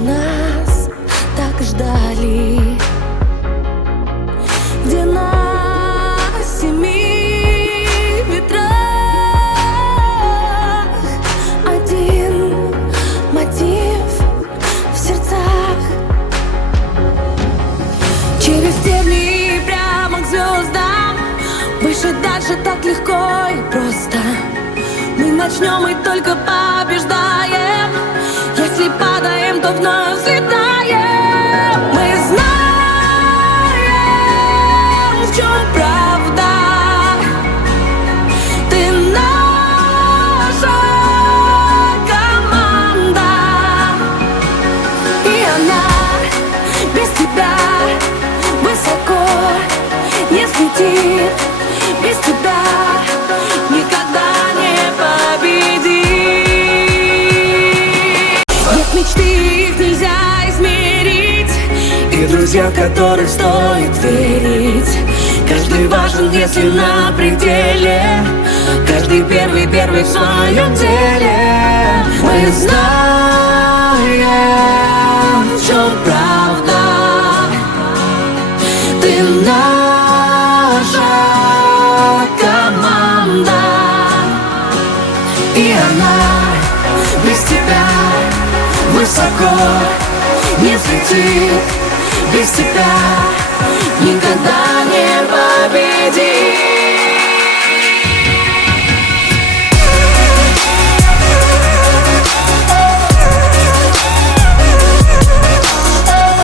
нас так ждали, где на семи ветрах один мотив в сердцах. Через степи прямо к звездам, выше, дальше так легко и просто. Мы начнем и только побеждаем. Если падаем, то вновь взлетаем. Мы знаем, в чем правда. Ты наша команда, и она без тебя высоко не взлетит. Без тебя никогда не победить. Нет мечты, их нельзя измерить, и друзья, в которых стоит верить. Каждый важен, если на пределе. Каждый первый в своем деле. Мы знаем, в чем правда. Ты наша команда, и она без тебя высоко не взлетит. Без тебя никогда не победит.